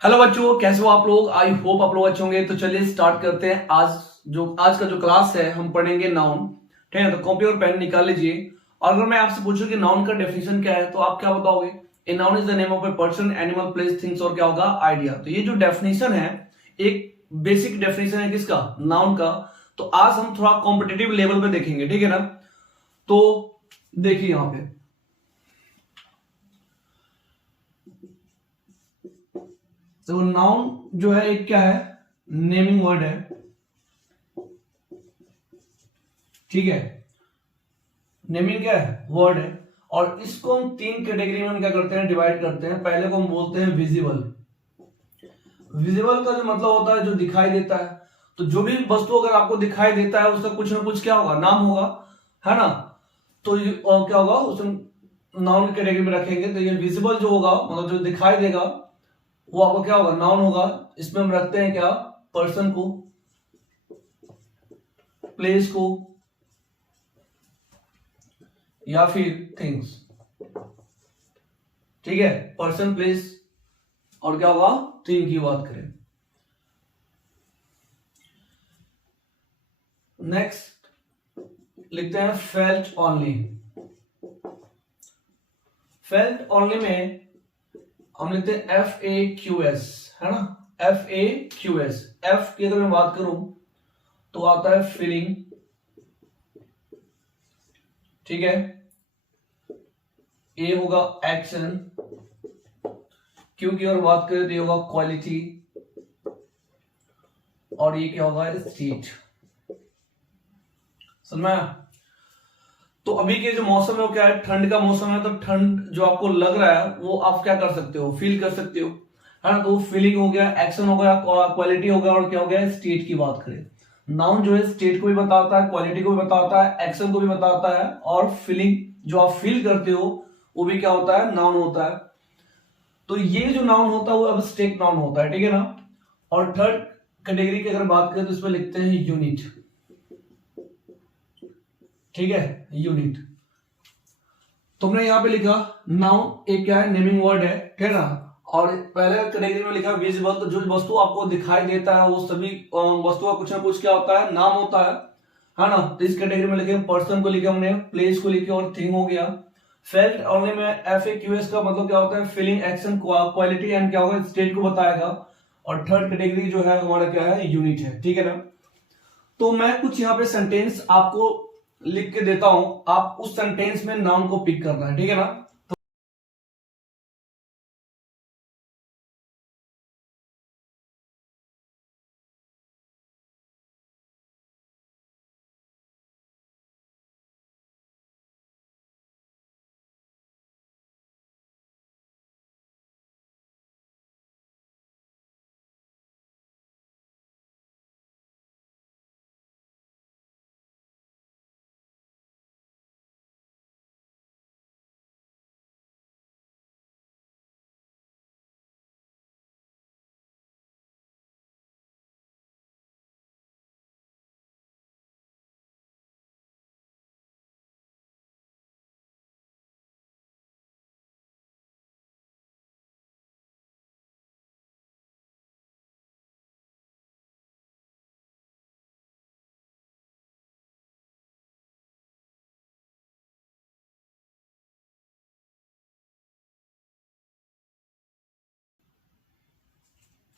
Hello बच्चों, कैसे हो आप लोग। आई होप आप लोग अच्छे होंगे। तो चलिए स्टार्ट करते हैं। आज का जो क्लास है हम पढ़ेंगे नाउन। ठीक है, तो कॉपी और पेन निकाल लीजिए। और अगर मैं आपसे पूछूं कि नाउन का डेफिनेशन क्या है तो आप क्या बताओगे। A noun is the name of a person, animal, place, things और क्या होगा आइडिया। तो ये जो डेफिनेशन है एक बेसिक डेफिनेशन है किसका, नाउन का। तो आज हम थोड़ा कॉम्पिटेटिव लेवल पे देखेंगे, ठीक है ना। तो देखिए यहां पे तो नाउन जो है एक क्या है, नेमिंग वर्ड है। ठीक है, नेमिंग क्या है, वर्ड है। और इसको हम तीन कैटेगरी में हम क्या करते हैं, डिवाइड करते हैं। पहले को हम बोलते हैं विजिबल। विजिबल का जो मतलब होता है जो दिखाई देता है। तो जो भी वस्तु अगर आपको दिखाई देता है उसका कुछ ना कुछ क्या होगा, नाम होगा, है ना। तो और क्या होगा उसे नाउन कैटेगरी में रखेंगे। तो ये विजिबल जो होगा मतलब जो दिखाई देगा वो आपको क्या होगा, नाउन होगा। इसमें हम रखते हैं क्या, पर्सन को, प्लेस को या फिर थिंग्स। ठीक है, पर्सन, प्लेस और क्या होगा, थिंग की बात करें। नेक्स्ट लिखते हैं फेल्ट ओनली। फेल्ट ओनली में हम लिखते हैं FAQS, है ना। FAQS। एफ की अगर मैं बात करूं तो आता है फीलिंग। ठीक है, ए होगा एक्शन। क्यू की अगर बात करें तो ये होगा क्वालिटी। और ये क्या होगा, स्टेट। समझ में आया? तो अभी के जो मौसम है वो क्या है, ठंड का मौसम है। तो ठंड जो आपको लग रहा है वो आप क्या कर सकते हो, फील कर सकते हो, है ना। तो फीलिंग हो गया, एक्शन हो गया, क्वालिटी हो गया और क्या हो गया, स्टेट की बात करें। नाउन जो है स्टेट को भी बताता है, क्वालिटी को भी बताता है, एक्शन को भी बताता है और फीलिंग जो आप फील करते हो वो भी क्या होता है, नाउन होता है। तो ये जो नाउन होता है वो एब्स्ट्रैक्ट नाउन होता है, ठीक है ना। और थर्ड कैटेगरी की अगर बात करें तो इसमें लिखते हैं यूनिट। ठीक है, यूनिट। तुमने यहाँ पे लिखा नाउन एक क्या है, नेमिंग वर्ड है, ठीक है ना। और पहले कैटेगरी में लिखा विजिबल। तो जो वस्तु आपको दिखाई देता है वो सभी वस्तु का कुछ ना कुछ क्या होता है, नाम होता है ना। तो इस कैटेगरी में लिखे पर्सन को लिखे हमने, प्लेस को लिखे और थिंग हो गया। फेल्ट ओनली में FAQS का मतलब क्या होता है, फीलिंग, एक्शन, क्वालिटी एंड क्या होगा, स्टेट को बताएगा। और थर्ड कैटेगरी जो है हमारा क्या है, यूनिट है, ठीक है ना। तो मैं कुछ यहाँ पे सेंटेंस आपको लिख के देता हूं, आप उस सेंटेंस में नाउन को पिक करना है, ठीक है ना।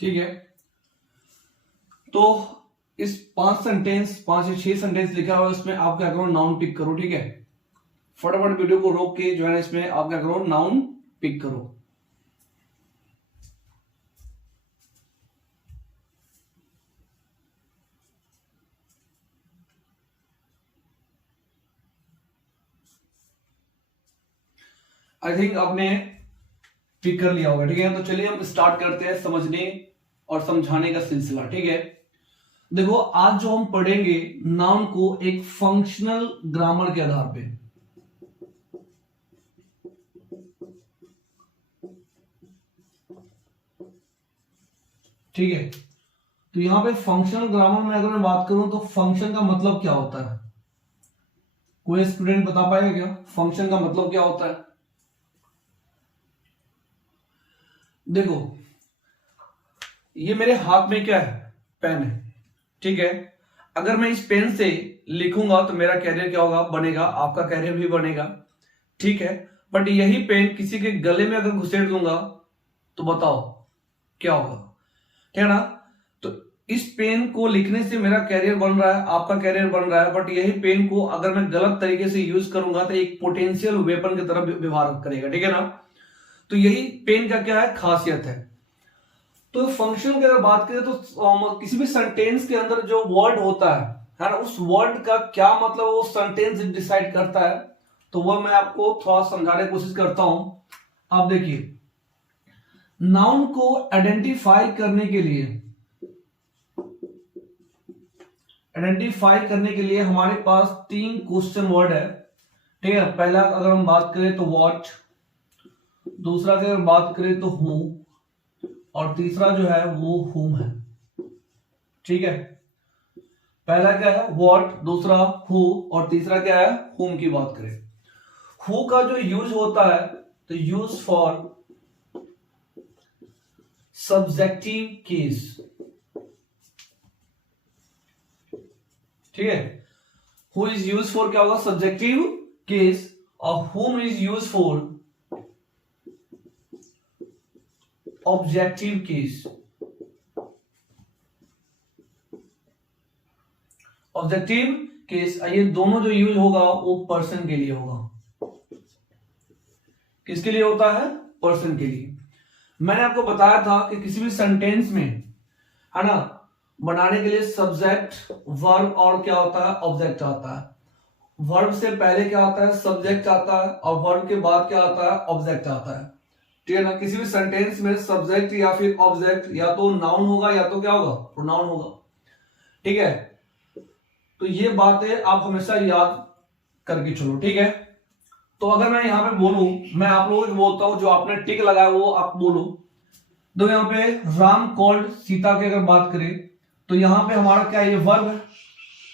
ठीक है, तो इस पांच या छह सेंटेंस लिखा हुआ है उसमें आप क्या करो, नाउन पिक करो, ठीक है। फटाफट वीडियो को रोक के जो है ना इसमें आप क्या करो, नाउन पिक करो। आई थिंक आपने पिक कर लिया होगा, ठीक है। तो चलिए हम स्टार्ट करते हैं समझने और समझाने का सिलसिला, ठीक है। देखो आज जो हम पढ़ेंगे नाउन को एक फंक्शनल ग्रामर के आधार पे। ठीक है, तो यहां पे फंक्शनल ग्रामर में अगर मैं बात करूं तो फंक्शन का मतलब क्या होता है, कोई स्टूडेंट बता पाएगा क्या, फंक्शन का मतलब क्या होता है। देखो ये मेरे हाथ में क्या है, पेन है, ठीक है। अगर मैं इस पेन से लिखूंगा तो मेरा कैरियर क्या होगा, बनेगा, आपका कैरियर भी बनेगा, ठीक है। बट यही पेन किसी के गले में अगर घुसेड़ दूंगा तो बताओ क्या होगा, ठीक है ना। तो इस पेन को लिखने से मेरा कैरियर बन रहा है, आपका कैरियर बन रहा है, बट यही पेन को अगर मैं गलत तरीके से यूज करूंगा तो एक पोटेंशियल वेपन की तरह व्यवहार करेगा, ठीक है ना। तो यही पेन का क्या है, खासियत है। तो फंक्शन की अगर बात करें तो किसी भी सेंटेंस के अंदर जो वर्ड होता है ना, उस वर्ड का क्या मतलब वो सेंटेंस डिसाइड करता है। तो वह मैं आपको थोड़ा समझाने की कोशिश करता हूं। आप देखिए, नाउन को आइडेंटिफाई करने के लिए हमारे पास 3 क्वेश्चन वर्ड है, ठीक है। पहला अगर हम बात करें तो व्हाट, दूसरा अगर बात करें तो हु, और तीसरा जो है वो whom है, ठीक है। पहला क्या है, व्हाट, दूसरा हु, और तीसरा क्या है, whom की बात करें। हु का जो यूज होता है तो यूज फॉर सब्जेक्टिव केस, ठीक है। हु इज यूज फॉर क्या होगा, सब्जेक्टिव केस, और whom is use for objective case. Objective case, ये दोनों जो यूज होगा वो पर्सन के लिए होगा। किसके लिए होता है, पर्सन के लिए। मैंने आपको बताया था कि किसी भी सेंटेंस में, है ना, बनाने के लिए सब्जेक्ट, वर्ब और क्या होता है, ऑब्जेक्ट आता है। वर्ब से पहले क्या आता है, सब्जेक्ट आता है, और वर्ब के बाद क्या आता है, ऑब्जेक्ट आता है, ठीक है ना। किसी भी सेंटेंस में सब्जेक्ट या फिर ऑब्जेक्ट या तो नाउन होगा या तो क्या होगा, प्रोनाउन होगा, ठीक है। तो ये बातें आप हमेशा याद करके चलो, ठीक है। तो अगर मैं यहां पे बोलूं, मैं आप लोगों को बोलता हूं, जो आपने टिक लगाया वो आप बोलो। तो यहां पे राम कॉल्ड सीता की अगर बात करें तो यहां पे हमारा क्या है, ये वर्ब है।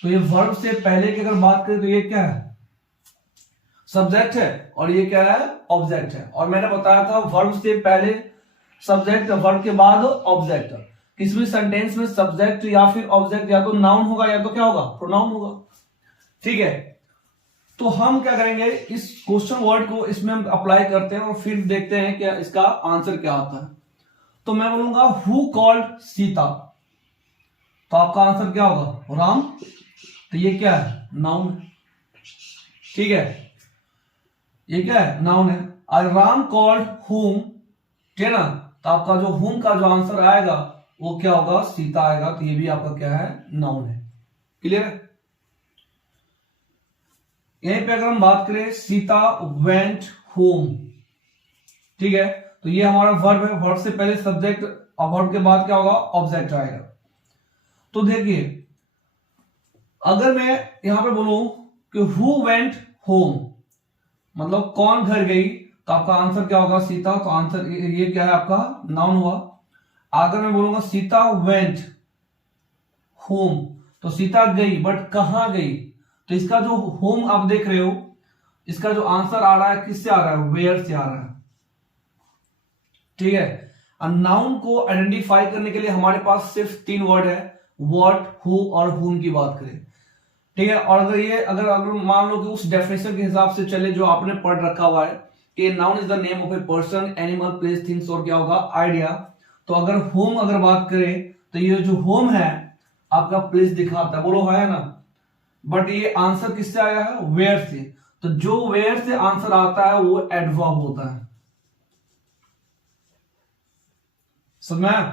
तो ये वर्ब से पहले की अगर बात करें तो ये क्या है, सब्जेक्ट है, और ये क्या है, ऑब्जेक्ट है। और मैंने बताया था वर्ब से पहले सब्जेक्ट, वर्ब के बाद ऑब्जेक्ट। किसी भी सेंटेंस में सब्जेक्ट या फिर ऑब्जेक्ट या तो नाउन होगा या तो क्या होगा, प्रोनाउन होगा, ठीक है। तो हम क्या करेंगे, इस क्वेश्चन वर्ड को इसमें हम अप्लाई करते हैं और फिर देखते हैं कि इसका आंसर क्या आता है। तो मैं बोलूंगा हु कॉल्ड सीता, तो आपका आंसर क्या होगा, राम। तो ये क्या है, नाउन है, ठीक है, ये क्या है, नाउन है। और राम कॉल्ड हुम, ठीक है ना। तो आपका जो हुम का जो आंसर आएगा वो क्या होगा, सीता आएगा। तो ये भी आपका क्या है, नाउन है। क्लियर है। यहीं पे अगर हम बात करें, सीता वेंट होम, ठीक है। तो ये हमारा वर्ब है, वर्ब से पहले सब्जेक्ट और वर्ब के बाद क्या होगा, ऑब्जेक्ट आएगा। तो देखिए, अगर मैं यहां पे बोलूं कि हु वेंट होम, मतलब कौन घर गई, तो आपका आंसर क्या होगा, सीता। तो आंसर ये क्या है, आपका नाउन हुआ। अगर मैं बोलूंगा सीता वेंट होम, तो सीता गई, बट कहां गई। तो इसका जो होम आप देख रहे हो, इसका जो आंसर आ रहा है किससे आ रहा है, वेयर से आ रहा है, ठीक है। नाउन को आइडेंटिफाई करने के लिए हमारे पास सिर्फ 3 वर्ड है, व्हाट, हु और हुम की बात करें, ठीक है। और अगर मान लो कि उस डेफिनेशन के हिसाब से चले जो आपने पढ़ रखा हुआ है कि noun is the name of a person, animal, place, things, और क्या होगा, आइडिया। तो अगर होम अगर बात करें तो ये जो होम है आपका प्लेस दिखाता है, बोलो है ना। बट ये आंसर किससे आया है, वेयर से। तो जो वेयर से आंसर आता है वो एडवर्ब होता है, समझ में।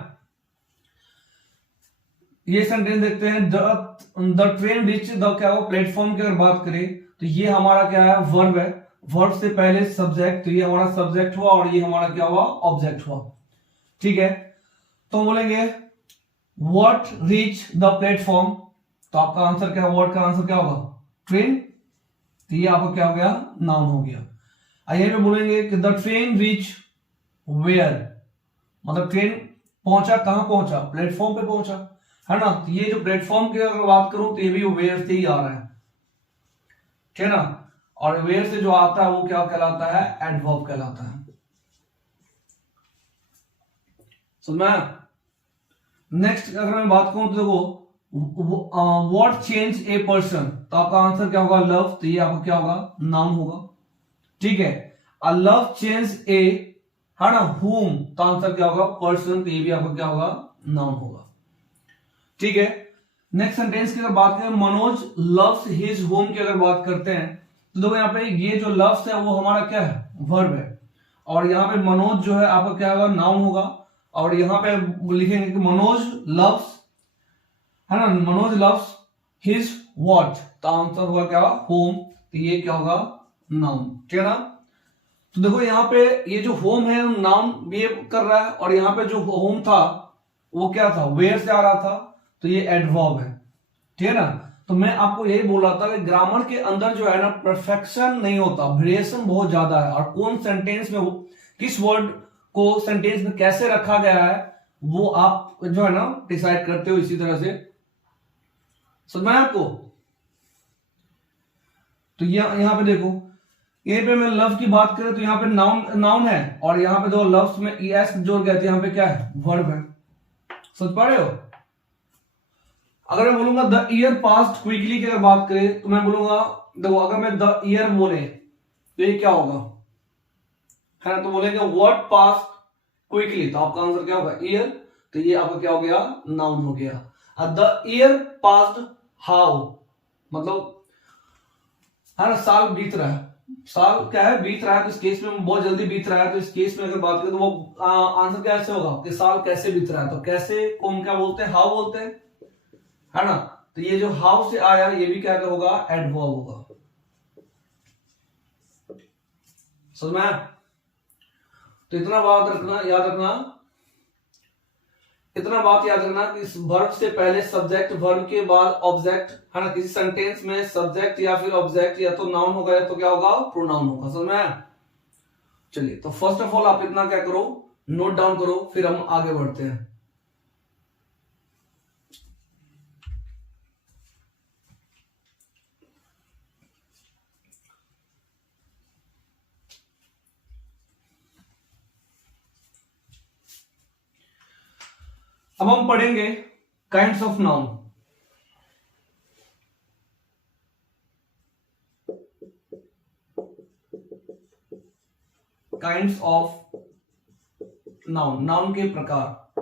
ये सेंटेंस देखते हैं, द ट्रेन रीच द क्या हो, प्लेटफॉर्म की अगर बात करें तो ये हमारा क्या है, वर्ब है। वर्ब से पहले सब्जेक्ट, तो ये हमारा सब्जेक्ट हुआ और ये हमारा क्या हुआ, ऑब्जेक्ट हुआ, ठीक है। तो हम बोलेंगे व्हाट रीच द प्लेटफॉर्म, तो आपका आंसर क्या, वर्ड का आंसर क्या होगा, ट्रेन। तो ये आपका क्या हो गया, नाउन हो गया। आइए पे बोलेंगे कि द ट्रेन रीच वेयर, मतलब ट्रेन पहुंचा, कहां पहुंचा, प्लेटफॉर्म पे पहुंचा, है ना। तो ये जो प्लेटफॉर्म की अगर बात करूं तो ये भी वेयर से ही आ रहा है, ठीक है ना। और वेयर से जो आता है वो क्या कहलाता है, एडवर्ब कहलाता है, समझ में। नेक्स्ट अगर मैं बात करूं तो देखो व्हाट चेंज ए पर्सन, तो आपका आंसर क्या होगा? लव। तो ये आपका क्या होगा? नाउन होगा। ठीक है, अ लव चेंज ए, है ना, हुम, तो आंसर क्या होगा? पर्सन। तो ये भी आपका क्या होगा? नाउन होगा। ठीक है, नेक्स्ट सेंटेंस की अगर बात करें, मनोज लव्स हिज होम की अगर बात करते हैं तो देखो यहाँ पे ये जो लव्स है वो हमारा क्या है? वर्ब है। और यहाँ पे मनोज जो है आपका क्या होगा? नाउन होगा। और यहाँ पे लिखेंगे कि मनोज लव्स, है ना, मनोज लव्स हिज व्हाट, तो आंसर होगा क्या? होम। तो ये क्या होगा? नाउन। ठीक है ना। तो देखो यहाँ पे ये जो होम है नाउन बिहेव कर रहा है, और यहाँ पे जो होम था वो क्या था? वेयर से आ रहा था, तो ये एडवर्ब है। ठीक है ना। तो मैं आपको यही बोल रहा था कि ग्रामर के अंदर जो है ना परफेक्शन नहीं होता, वेरिएशन बहुत ज्यादा है, और कौन सेंटेंस में किस वर्ड को सेंटेंस में कैसे रखा गया है वो आप जो है ना डिसाइड करते हो। इसी तरह से समझ में आपको? तो यहां पे देखो, यहीं पे मैं लव की बात करें तो यहाँ पे नाउन है, और यहाँ पे दो लव्स में एस जोड़ गया, यहाँ पे क्या है? वर्ब है। समझ पा रहे हो? अगर मैं बोलूंगा द ईयर पास्ड क्विकली की अगर बात करें तो मैं बोलूंगा, देखो अगर मैं द ईयर बोले तो ये क्या होगा? है ना, तो बोलेंगे व्हाट पास्ड क्विकली, तो आपका आंसर क्या होगा? ईयर। तो ये आपका क्या हो गया? नाउन हो गया। द ईयर पास्ड हाउ, मतलब है ना, साल बीत रहा है। साल क्या है? बीत रहा है। तो इस केस में बहुत जल्दी बीत रहा है, तो इस केस में अगर बात करें तो वो आंसर कैसे होगा कि साल कैसे बीत रहा है? तो कैसे को हम क्या बोलते हैं? हाउ बोलते हैं, है ना। तो ये जो हाउ से आया ये भी क्या होगा? एडवर्ब होगा। समझ में? तो इतना बात याद रखना कि इस वर्ब से पहले सब्जेक्ट, वर्ब के बाद ऑब्जेक्ट, है ना। किसी सेंटेंस में सब्जेक्ट या फिर ऑब्जेक्ट या तो नाउन होगा या तो क्या होगा? प्रोनाउन होगा। समझ में? चलिए, तो फर्स्ट ऑफ ऑल आप इतना क्या करो? नोट डाउन करो, फिर हम आगे बढ़ते हैं। अब हम पढ़ेंगे kinds of noun. Kinds of noun, noun के प्रकार।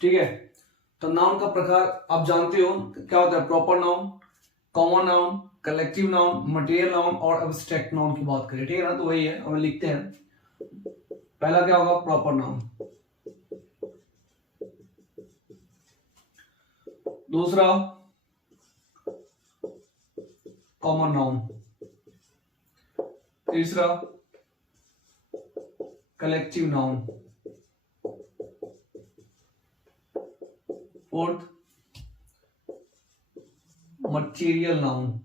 ठीक है, तो नाउन का प्रकार आप जानते हो क्या होता है? Proper noun, common noun, collective noun, material noun और एब्स्ट्रैक्ट नाउन की बात करें। ठीक है ना, तो वही है, हमें लिखते हैं। पहला क्या होगा? Proper noun. दूसरा कॉमन नाउन। तीसरा collective noun. Fourth material noun.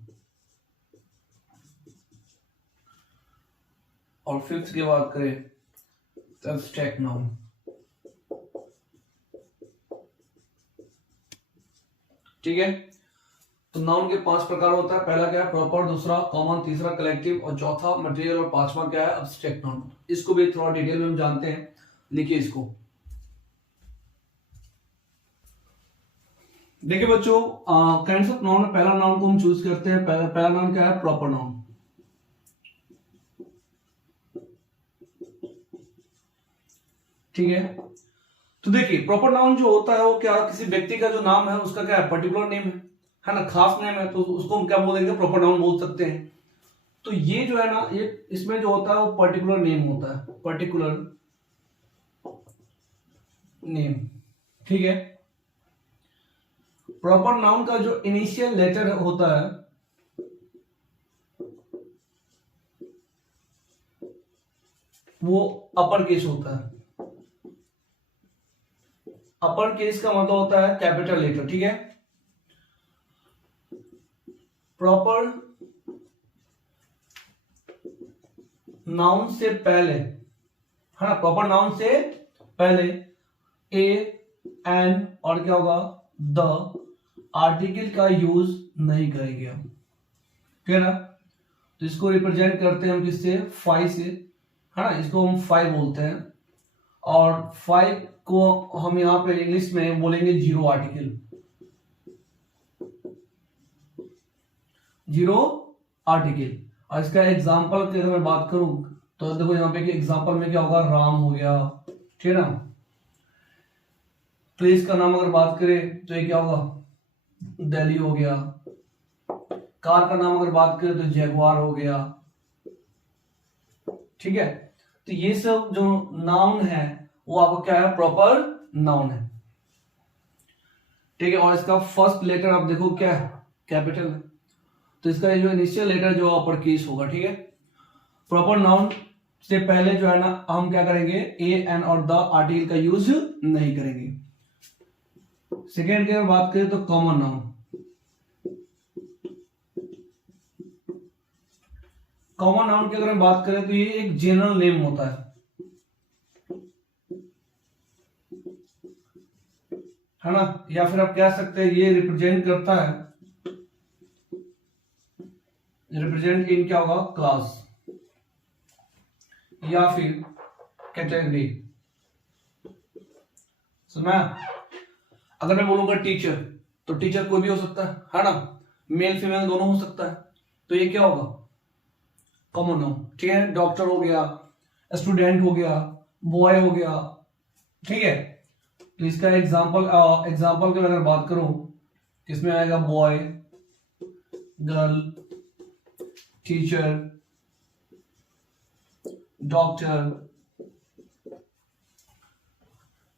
और फिफ्थ की बात करें तो एब्स्ट्रैक्ट नाउन। ठीक है, तो नाउन के 5 प्रकार होता है। पहला क्या है? प्रॉपर, दूसरा कॉमन, तीसरा कलेक्टिव, और चौथा मटेरियल, और पांचवा क्या है? Abstract noun. इसको भी थोड़ा डिटेल में हम जानते हैं, लिखिए इसको। देखिए बच्चों, काइंड्स ऑफ नाउन, पहला नाउन को हम चूज करते हैं। पहला नाउन क्या है? Proper noun. ठीक है, तो देखिए प्रॉपर नाउन जो होता है वो क्या, किसी व्यक्ति का जो नाम है उसका क्या है? पर्टिकुलर नेम है ना, खास नेम है, तो उसको हम क्या बोलेंगे? प्रॉपर नाउन बोल सकते हैं। तो ये जो है ना, ये इसमें जो होता है वो पर्टिकुलर नेम होता है, पर्टिकुलर नेम। ठीक है, प्रॉपर नाउन का जो इनिशियल लेटर होता है वो अपर केस होता है। अपर केस का मतलब होता है कैपिटल लेटर। ठीक है, प्रॉपर नाउन से पहले, है ना, प्रॉपर नाउन से पहले ए, एन और क्या होगा? द आर्टिकल का यूज नहीं करेंगे हम। ठीक है ना, तो इसको रिप्रेजेंट करते हैं हम किससे? फाइव से, है ना, इसको हम फाइव बोलते हैं। और 5 को हम यहाँ पे इंग्लिश में बोलेंगे जीरो आर्टिकल, जीरो आर्टिकल। और इसका एग्जाम्पल की अगर मैं बात करूं तो देखो यहाँ पे एग्जाम्पल में क्या होगा, राम हो गया, ठीक है ना। प्लेस का नाम अगर बात करें तो ये क्या होगा, दिल्ली हो गया। कार का नाम अगर बात करें तो जैगवार हो गया, ठीक है। तो ये सब जो नाउन है वो आपका क्या है, प्रॉपर नाउन है, ठीक है। और इसका फर्स्ट लेटर आप देखो क्या है, कैपिटल है, तो इसका जो इनिशियल लेटर जो अपर केस होगा, ठीक है। प्रॉपर नाउन से पहले जो है ना हम क्या करेंगे, ए एन और द आर्टिकल का यूज नहीं करेंगे। सेकेंड की अगर बात करें तो कॉमन नाउन, कॉमन नाउन की अगर हम बात करें तो ये एक जनरल नेम होता है ना, या फिर आप कह सकते हैं ये रिप्रेजेंट करता है, रिप्रेजेंट इन क्या होगा, क्लास या फिर कैटेगरी। सुना, अगर मैं बोलूंगा टीचर तो टीचर कोई भी हो सकता है ना, मेल फीमेल दोनों हो सकता है, तो ये क्या होगा, कॉमन नाउन, ठीक है। डॉक्टर हो गया, स्टूडेंट हो गया, बॉय हो गया, ठीक है। तो इसका एग्जाम्पल की अगर बात करूं किसमें आएगा, बॉय, गर्ल, टीचर, डॉक्टर,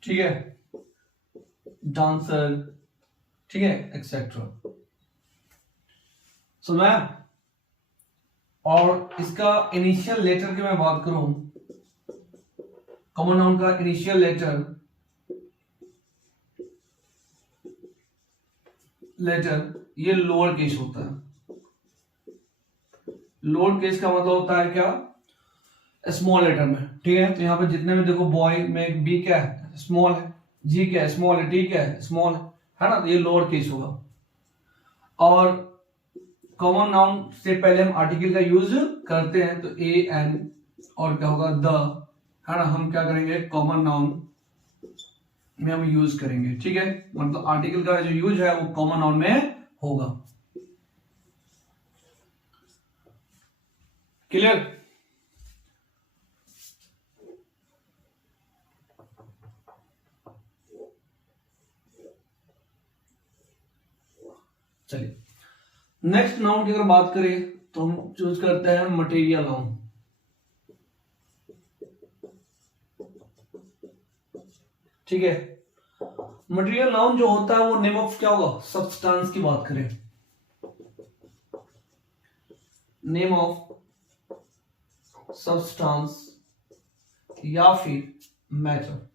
ठीक है, डांसर, ठीक है, एक्सेट्रा। सुना। और इसका इनिशियल लेटर की मैं बात करूं, कॉमन नाउन का इनिशियल लेटर ये लोअर केस होता है। लोअर केस का मतलब होता है क्या, स्मॉल लेटर में, ठीक है। तो यहाँ पे जितने में देखो बॉय में बी क्या है, स्मॉल है, जी क्या है, स्मॉल है, टी क्या है, स्मॉल है ना, तो ये लोअर केस होगा। और कॉमन नाउन से पहले हम आर्टिकल का यूज करते हैं, तो ए एन और क्या होगा, द, है ना, हम क्या करेंगे, कॉमन नाउन में हम यूज करेंगे, ठीक है। मतलब आर्टिकल का जो यूज है वो कॉमन नाउन में होगा। क्लियर। चलिए नेक्स्ट नाउन की अगर बात करें तो हम चूज करते हैं मटेरियल नाउन, ठीक है। मटेरियल नाउन जो होता है वो नेम ऑफ क्या होगा, सब्सटेंस की बात करें, नेम ऑफ सब्सटेंस या फिर मैटर,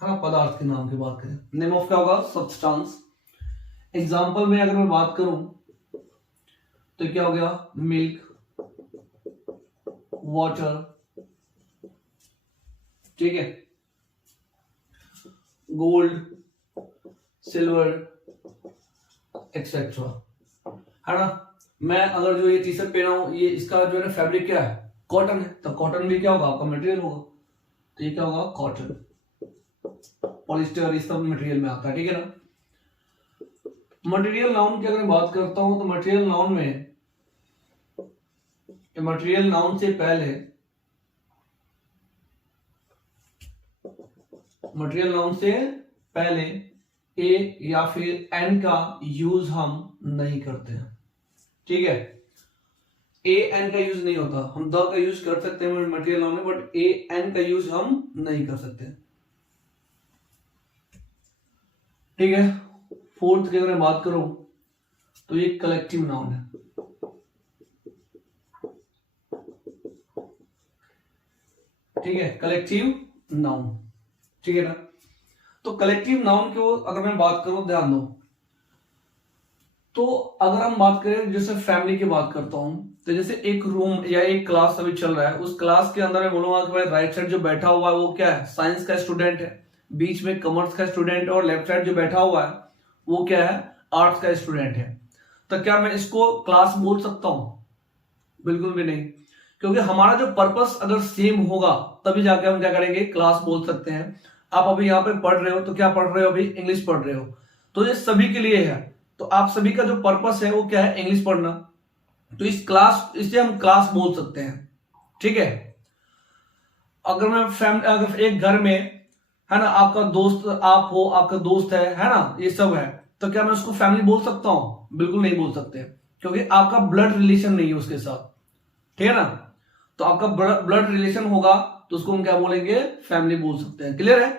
है ना, पदार्थ के नाम की बात करें, नेम ऑफ क्या होगा, सब्सटेंस। एग्जाम्पल में अगर मैं बात करूं तो क्या हो गया, मिल्क, वाटर, ठीक है, गोल्ड, सिल्वर, एक्सेट्रा, है ना। मैं अगर जो ये टी शर्ट पहना हूं, ये इसका जो है फैब्रिक क्या है, कॉटन है, तो कॉटन भी क्या होगा, आपका मटेरियल होगा, तो ये क्या होगा, कॉटन, पॉलिस्टर, इस सब मटेरियल में आता है, ठीक है ना। मटेरियल नाउन की अगर मैं बात करता हूं तो मटेरियल नाउन में, मटेरियल नाउन से पहले, मटेरियल नाउन से पहले ए या फिर एन का यूज हम नहीं करते हैं, ठीक है। ए एन का यूज नहीं होता, हम द का यूज कर सकते हैं मटेरियल नाउन में, बट ए एन का यूज हम नहीं कर सकते, ठीक है। फोर्थ की अगर मैं बात करूं तो ये कलेक्टिव नाउन है, ठीक है, कलेक्टिव नाउन, ठीक है ना। तो कलेक्टिव नाउन की अगर मैं बात करूं, ध्यान दो, तो अगर हम बात करें जैसे फैमिली की बात करता हूं, तो जैसे एक रूम या एक क्लास अभी चल रहा है, उस क्लास के अंदर मैं बोलूंगा कि भाई राइट साइड जो बैठा हुआ है वो क्या है, साइंस का स्टूडेंट है, बीच में कॉमर्स का स्टूडेंट है, और लेफ्ट साइड जो बैठा हुआ है वो क्या है, आर्ट्स का स्टूडेंट है। तो क्या मैं इसको क्लास बोल सकता हूं, बिल्कुल भी नहीं, क्योंकि हमारा जो पर्पस अगर सेम होगा तभी जाके हम क्या करेंगे, क्लास बोल सकते हैं। आप अभी यहाँ पे पढ़ रहे हो तो क्या पढ़ रहे हो, अभी इंग्लिश पढ़ रहे हो, तो ये सभी के लिए है। तो आप सभी का जो पर्पस है वो क्या है, इंग्लिश पढ़ना। तो इस क्लास, इसे हम क्लास बोल सकते हैं, ठीक है। अगर मैं अगर एक घर में है ना, आपका दोस्त आप हो, आपका दोस्त है ना, ये सब है, तो क्या मैं उसको फैमिली बोल सकता हूं? बिल्कुल नहीं बोल सकते, क्योंकि आपका ब्लड रिलेशन नहीं है उसके साथ, ठीक है ना। तो आपका ब्लड रिलेशन होगा तो उसको हम क्या बोलेंगे, फैमिली बोल सकते हैं। क्लियर है?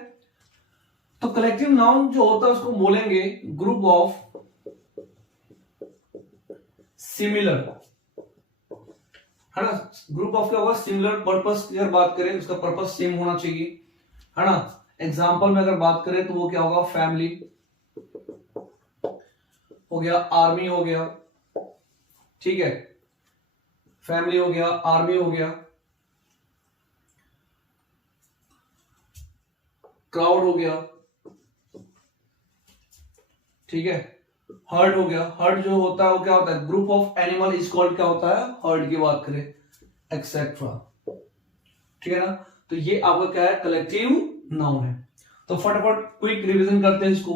तो कलेक्टिव नाउन जो होता है उसको बोलेंगे ग्रुप ऑफ सिमिलर, है ना। ग्रुप ऑफ क्या होगा, सिमिलर पर्पस की अगर बात करें, उसका पर्पस सेम होना चाहिए, है ना। एग्जाम्पल में अगर बात करें तो वो क्या होगा, फैमिली हो गया, आर्मी हो गया, ठीक है, फैमिली हो गया, आर्मी हो गया, क्राउड हो गया, ठीक है, हर्ड हो गया। हर्ड जो होता है वो क्या होता है, group of animal is called क्या होता है, हर्ड की बात करें, एक्सेट्रा, ठीक है ना। तो ये आपका क्या है, कलेक्टिव नाउन है। तो फटाफट क्विक रिवीजन करते हैं इसको।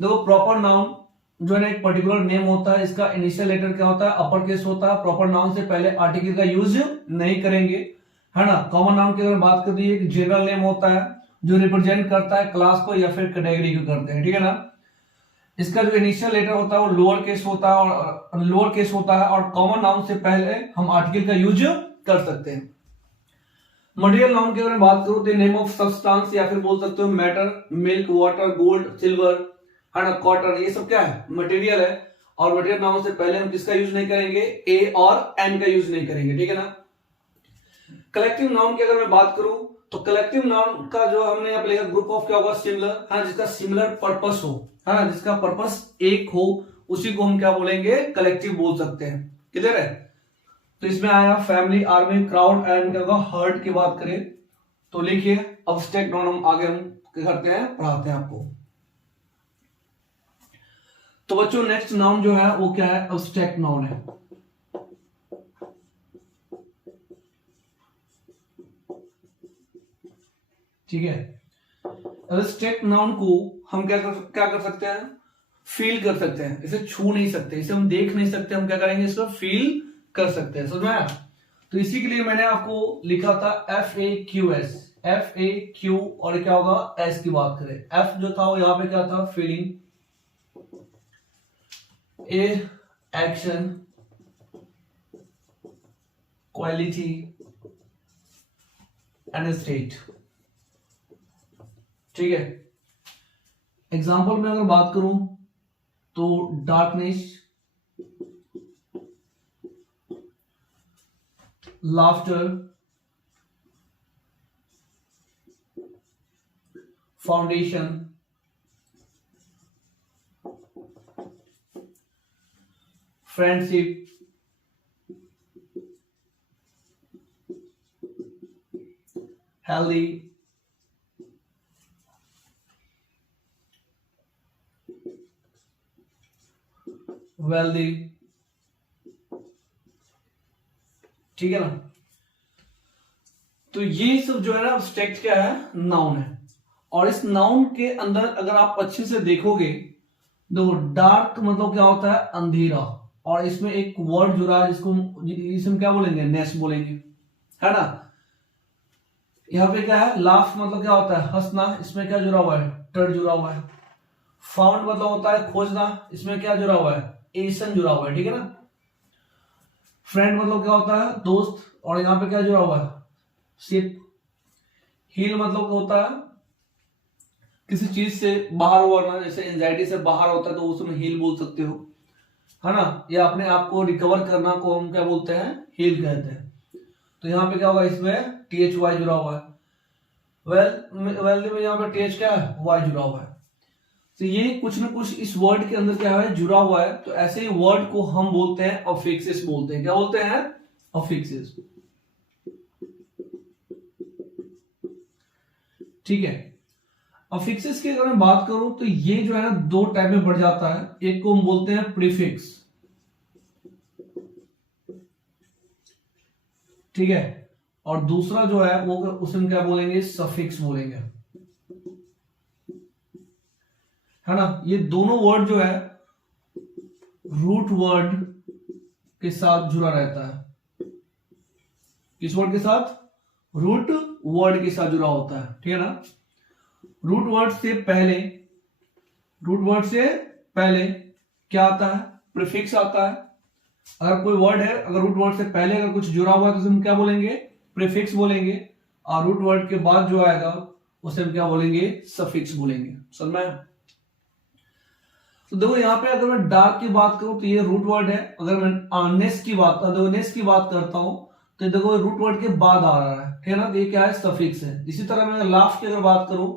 देखो, प्रॉपर नाउन जो है ना, एक पर्टिकुलर नेम होता है, इसका इनिशियल लेटर क्या होता है, अपर केस होता है। प्रॉपर नाउन से पहले आर्टिकल का यूज नहीं करेंगे, है ना। कॉमन नाउन की अगर बात करें तो ये एक जनरल नेम होता है जो रिप्रेजेंट करता है क्लास को या फिर कैटेगरी को करते हैं, ठीक है ना। इसका जो इनिशियल लेटर होता है वो लोअर केस होता है, और लोअर केस होता है, और कॉमन नाउन से पहले हम आर्टिकल का यूज कर सकते हैं। मटेरियल नाउन की अगर बात करूं तो नेम ऑफ सब्सटेंस, या फिर बोल सकते हो matter, milk, water, gold, silver, है ना, कॉटन, ये सब क्या है, मटेरियल है। और मटेरियल नाउन से पहले हम किसका यूज नहीं करेंगे, ए और एन का यूज नहीं करेंगे, ठीक है ना। कलेक्टिव नाउन की अगर मैं बात करूं तो कलेक्टिव नाउन का जो हमने यहाँ पे लिखा, ग्रुप ऑफ क्या होगा, सिमिलर, है, जिसका सिमिलर पर्पस हो, है ना, जिसका पर्पस एक हो, उसी को हम क्या बोलेंगे, कलेक्टिव बोल सकते हैं। क्लियर है? तो इसमें आया फैमिली, आर्मी, क्राउड एंड क्या होगा, हर्ड की बात करें तो लिखिए एब्स्ट्रैक्ट नाउन। हम आगे हम क्या करते हैं, पढ़ाते हैं आपको। तो बच्चों नेक्स्ट नाउन जो है वो क्या है, एब्स्ट्रैक्ट नाउन है, ठीक है। एब्स्ट्रैक्ट नाउन को हम क्या कर सकते हैं, फील कर सकते हैं। इसे छू नहीं सकते, इसे हम देख नहीं सकते, हम क्या करेंगे, इसको फील कर सकते हैं। समझ में आया? तो इसी के लिए मैंने आपको लिखा था FAQS, FAQ, और क्या होगा, एस की बात करें। एफ जो था वो यहाँ पे क्या था, feeling, a action, quality and state, ठीक है। एग्जाम्पल में अगर बात करूं तो darkness, laughter, foundation, friendship, healthy, wealthy, ठीक है ना। तो ये सब जो है ना एब्स्ट्रैक्ट क्या है, नाउन है। और इस नाउन के अंदर अगर आप अच्छे से देखोगे, देखो डार्क मतलब क्या होता है, अंधेरा, और इसमें एक वर्ड जुड़ा है जिसको इसमें क्या बोलेंगे, नेस बोलेंगे, है ना। यहाँ पे क्या है, लाफ मतलब क्या होता है, हंसना, इसमें क्या जुड़ा हुआ है, टर्ड जुड़ा हुआ है। फाउंड मतलब होता है खोजना, इसमें क्या जुड़ा हुआ है, एसन जुड़ा हुआ है, ठीक है ना। फ्रेंड मतलब क्या होता है, दोस्त, और यहाँ पे क्या जुड़ा हुआ है, शिप। हील मतलब होता है किसी चीज से बाहर होना, जैसे एंजाइटी से बाहर होता है तो उसमें हील बोल सकते हो, है ना। या अपने आप को रिकवर करना को हम क्या बोलते हैं, हील कहते हैं। तो यहाँ पे क्या होगा, इसमें THY जुड़ा हुआ है। वेल में यहाँ पे TH क्या है, Y जुड़ा हुआ है। तो ये कुछ ना कुछ इस वर्ड के अंदर क्या है, जुड़ा हुआ है। तो ऐसे ही वर्ड को हम बोलते हैं अफिक्सेस बोलते हैं। क्या बोलते हैं, अफिक्सेस, ठीक है। अफिक्सेस की अगर मैं बात करूं तो ये जो है ना दो टाइप में बढ़ जाता है। एक को हम बोलते हैं प्रीफिक्स, ठीक है, और दूसरा जो है वो उसे हम क्या बोलेंगे, सफिक्स बोलेंगे, है ना। ये दोनों वर्ड जो है रूट वर्ड के साथ जुड़ा रहता है। किस वर्ड के साथ? रूट वर्ड के साथ जुड़ा होता है, ठीक है ना। रूट वर्ड से पहले, रूट वर्ड से पहले क्या आता है? प्रीफिक्स आता है। अगर कोई वर्ड है, अगर रूट वर्ड से पहले अगर कुछ जुड़ा हुआ है तो उसे हम क्या बोलेंगे? प्रीफिक्स बोलेंगे। और रूट वर्ड के बाद जो आएगा उसे हम क्या बोलेंगे? सफिक्स बोलेंगे। समझ में? तो देखो यहाँ पे अगर मैं डार्क की बात करूं तो ये रूट वर्ड है। अगर मैं नेस की बात, देखो नेस की बात करता हूं तो देखो रूट वर्ड के बाद आ रहा है, ठीक है ना। तो ये क्या है? सफिक्स है। इसी तरह मैं लाफ की अगर बात करूं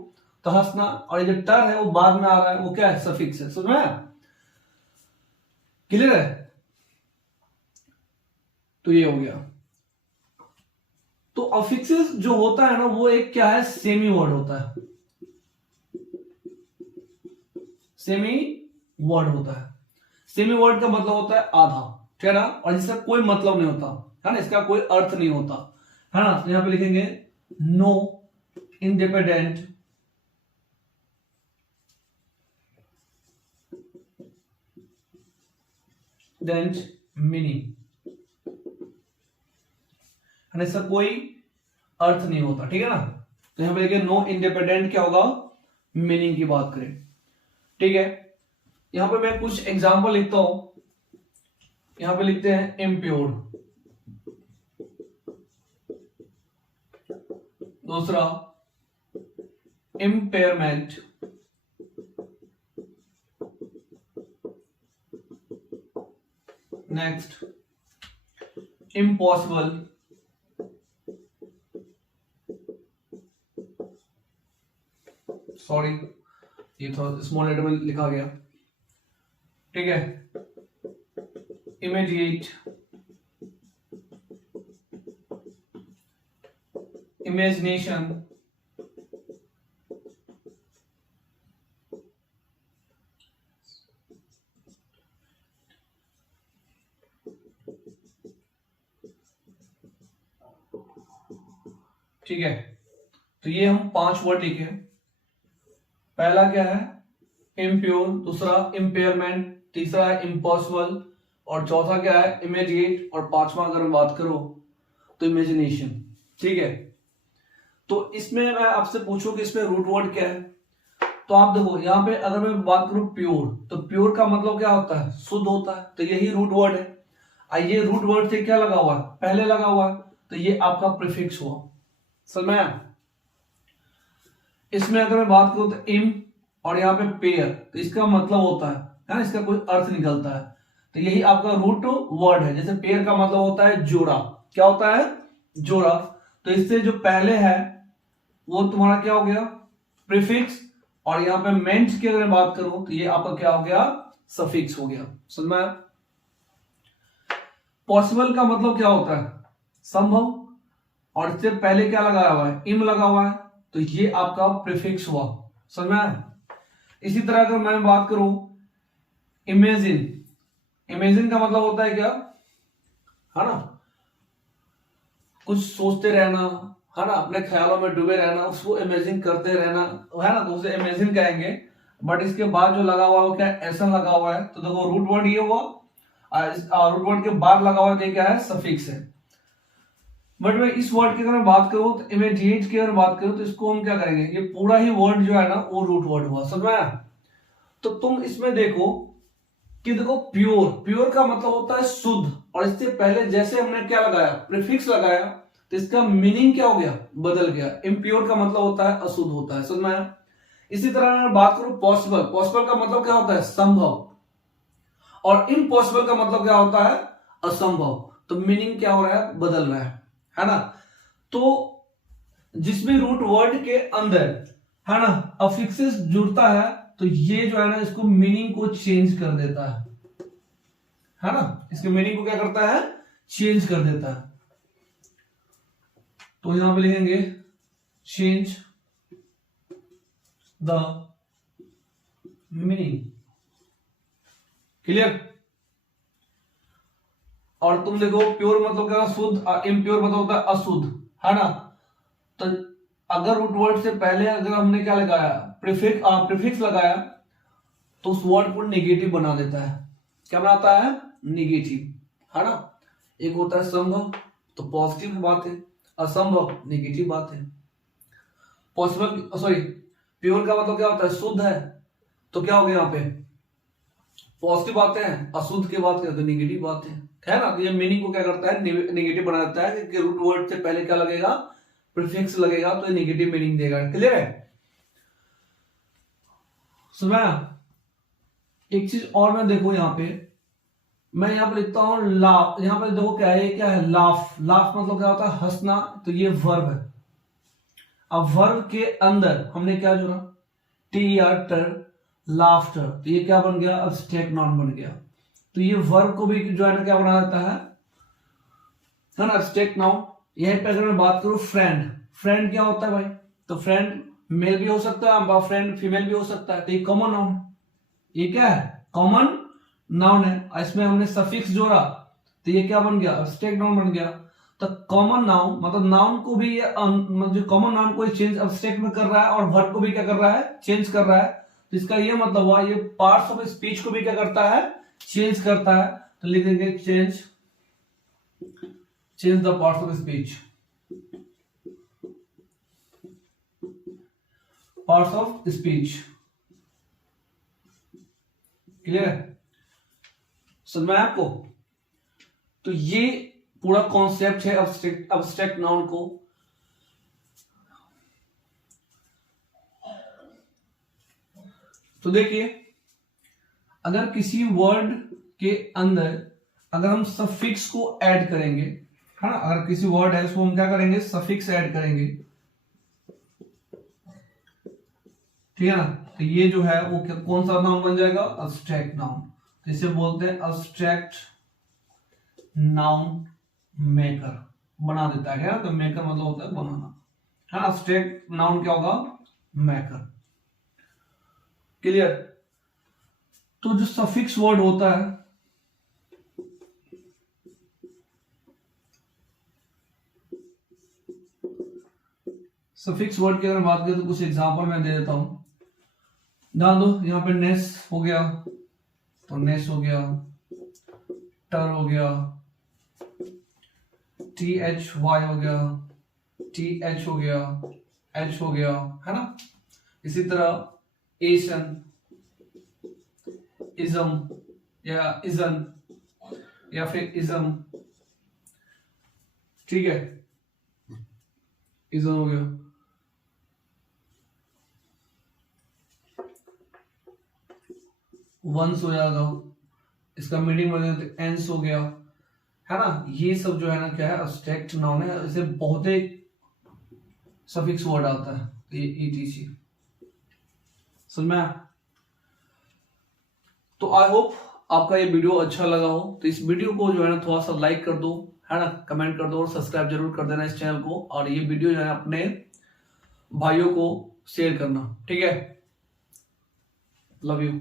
तो हंसना, और ये जो टर है वो बाद में आ रहा है, वो क्या है? सफिक्स है। समझ में? क्लियर है? तो ये हो गया। तो अफिक्सेस जो होता है ना वो एक क्या है? सेमी वर्ड होता है, सेमी वर्ड होता है। सेमी वर्ड का मतलब होता है आधा, ठीक है ना, और जिसका कोई मतलब नहीं होता, है ना, इसका कोई अर्थ नहीं होता, है ना। तो यहां पे लिखेंगे नो इंडिपेंडेंट डेंट मीनिंग, है ना, इसका कोई अर्थ नहीं होता, ठीक है ना। तो यहां पे लिखे नो इंडिपेंडेंट क्या होगा? मीनिंग की बात करें, ठीक है। यहां पे मैं कुछ एग्जांपल लिखता हूं। यहां पे लिखते हैं इम्प्योर, दूसरा इम्पेयरमेंट, नेक्स्ट इम्पॉसिबल, सॉरी ये थोड़ा स्मॉल लेटर में लिखा गया, ठीक है, इमीडिएट, इमेजिनेशन, ठीक है। तो ये हम 5 वर्ड लिखे। पहला क्या है? इम्प्योर, दूसरा इम्पेयरमेंट, तीसरा है इम्पॉसिबल, और चौथा क्या है? इमीडिएट, और पांचवा अगर मैं बात करूं तो इमेजिनेशन, ठीक है। तो इसमें मैं आपसे पूछूं कि इसमें रूट वर्ड क्या है, तो आप देखो यहाँ पे अगर मैं बात करूं प्योर, तो प्योर का मतलब क्या होता है? शुद्ध होता है, तो यही रूट वर्ड है। ये रूट वर्ड से क्या लगा हुआ है? पहले लगा हुआ है, तो ये आपका प्रीफिक्स हुआ। समझ में आया? इसमें अगर मैं बात करूं तो इम और यहाँ पे पेयर, तो इसका मतलब होता है ना, इसका कोई अर्थ निकलता है, तो यही आपका रूट वर्ड है। जैसे पेयर का मतलब होता है जोड़ा, क्या होता है? जोड़ा। तो इससे जो पहले है वो तुम्हारा क्या हो गया? प्रीफिक्स, और यहाँ पे मेंट की अगर मैं बात करूं तो ये आपका क्या हो गया? सफिक्स हो गया। समझ में? पॉसिबल का मतलब क्या होता है? संभव, और इससे पहले क्या लगाया हुआ है? इम लगा हुआ है, तो ये आपका प्रीफिक्स हुआ। समझ में आया? इसी तरह अगर मैं बात करूं इमेजिन, इमेजिन का मतलब होता है क्या? है ना, कुछ सोचते रहना, है ना, अपने ख्यालों में डूबे रहना, उसको इमेजिन करते रहना, है ना, तो उसे इमेजिन कहेंगे। बट इसके बाद जो लगा हुआ है वो क्या? ऐसा लगा हुआ है, तो देखो रूट वर्ड ये हुआ, रूट वर्ड के बाद लगा हुआ है क्या है? सफिक्स है। बट मैं इस वर्ड की अगर मैं बात करूं तो इमीडिएट की अगर बात करूं तो इसको हम क्या करेंगे? ये पूरा ही वर्ड जो है ना वो रूट वर्ड हुआ। समझ में आया? तो तुम इसमें देखो कि देखो प्योर, प्योर का मतलब होता है शुद्ध, और इससे पहले जैसे हमने क्या लगाया? प्रीफिक्स लगाया, तो इसका मीनिंग क्या हो गया? बदल गया। इम्प्योर का मतलब होता है अशुद्ध होता है। समझ में आया? इसी तरह अगर बात करूं पॉसिबल, पॉसिबल का मतलब क्या होता है? संभव, और इम्पॉसिबल का मतलब क्या होता है? असंभव। तो मीनिंग क्या हो रहा है? बदल रहा है ना। तो जिस भी रूट वर्ड के अंदर, है ना, अफिक्सेस जुड़ता है तो ये जो है ना इसको मीनिंग को चेंज कर देता है ना, इसके मीनिंग को क्या करता है? चेंज कर देता है। तो यहां पे लिखेंगे चेंज द मीनिंग। क्लियर? और तुम देखो प्योर मतलब क्या, शुद्ध, इम्प्योर मतलब होता है अशुद्ध, है ना। तो अगर रूट वर्ड से पहले अगर हमने क्या लगाया, प्रीफिक्स लगाया, तो उस वर्ड को नेगेटिव बना देता है। क्या बनाता है, नेगेटिव, है ना। एक होता है संभव, तो पॉजिटिव बात है, असंभव नेगेटिव बात है। पॉसिबल सॉरी प्योर का मतलब क्या होता है, शुद्ध है, तो क्या हो गया यहाँ पे पॉजिटिव बातें हैं, अशुद्ध की बात करते नेगेटिव बात है ना। तो ये मीनिंग को क्या करता है, नेगेटिव बना देता है कि रूट वर्ड से पहले क्या लगेगा, प्रीफिक्स लगेगा, तो ये नेगेटिव मीनिंग देगा। क्लियर है। सुना। एक चीज और मैं देखो यहाँ पे, मैं यहाँ पे लिखता हूँ लाफ। यहाँ पे देखो क्या है, क्या है, लाफ। लाफ मतलब क्या होता है, हंसना, तो ये वर्ब है। अब वर्ब के अंदर हमने क्या जोड़ा, टी आर टर, लाफ्टर, तो ये क्या बन गया, अब्स्ट्रैक्ट नाउन बन गया। तो ये वर्ब को भी जो है ना क्या बना देता है ना, अब्स्ट्रैक्ट नाउन। यहीं पे अगर मैं बात करूं फ्रेंड, फ्रेंड क्या होता है भाई, तो फ्रेंड मेल भी हो सकता है, फ्रेंड फीमेल भी हो सकता है, तो ये कॉमन नाउन, ये क्या है, कॉमन नाउन है। इसमें हमने सफिक्स जोड़ा, तो ये क्या बन गया, अब्स्ट्रैक्ट नाउन बन गया। तो कॉमन नाउन मतलब नाउन को भी ये जो कॉमन नाउन को चेंज अब्स्ट्रैक्ट में कर रहा है, और वर्ब को भी क्या कर रहा है, चेंज कर रहा है। तो इसका ये मतलब हुआ, ये पार्ट्स ऑफ स्पीच को भी क्या करता है, चेंज करता है। तो लिख देंगे change the parts of speech, parts of speech. Clear है, समझ में आया आपको। तो ये पूरा कॉन्सेप्ट है अब्स्ट्रैक्ट नाउन को। तो देखिए, अगर किसी वर्ड के अंदर अगर हम सफिक्स को ऐड करेंगे, है ना, अगर किसी वर्ड है उसको हम क्या करेंगे, सफिक्स ऐड करेंगे, ठीक है ना। तो ये जो है वो कौन सा नाउन बन जाएगा, अब्स्ट्रैक्ट नाउन। तो इसे बोलते हैं अब्स्ट्रैक्ट नाउन मेकर, बना देता है क्या, तो मेकर मतलब होता है बनाना, है ना। अब्स्ट्रैक्ट नाउन क्या होगा, मेकर। क्लियर। तो जो सफिक्स वर्ड होता है, सफिक्स वर्ड की अगर बात करें तो कुछ एग्जांपल मैं दे देता हूं। ध्यान दो, यहां पे नेस हो गया, तो नेस हो गया, टर हो गया, टी एच वाई हो गया, टी एच हो गया, एच हो गया, है ना। इसी तरह एशन, इज्म या इजन या फिर इज्म, ठीक है, इज्म हो गया। वंस हो जाएगा, इसका मीनिंग बदल देते एंस हो गया, है ना। ये सब जो है ना क्या है, अब्स्ट्रैक्ट नाउन है। इसे बहुत ही सफिक्स वर्ड आता है, ईटीसी, समझ में। तो आई होप आपका ये वीडियो अच्छा लगा हो। तो इस वीडियो को जो है ना थोड़ा सा लाइक कर दो, है ना, कमेंट कर दो, और सब्सक्राइब जरूर कर देना इस चैनल को। और ये वीडियो जो है अपने भाइयों को शेयर करना, ठीक है। Love you.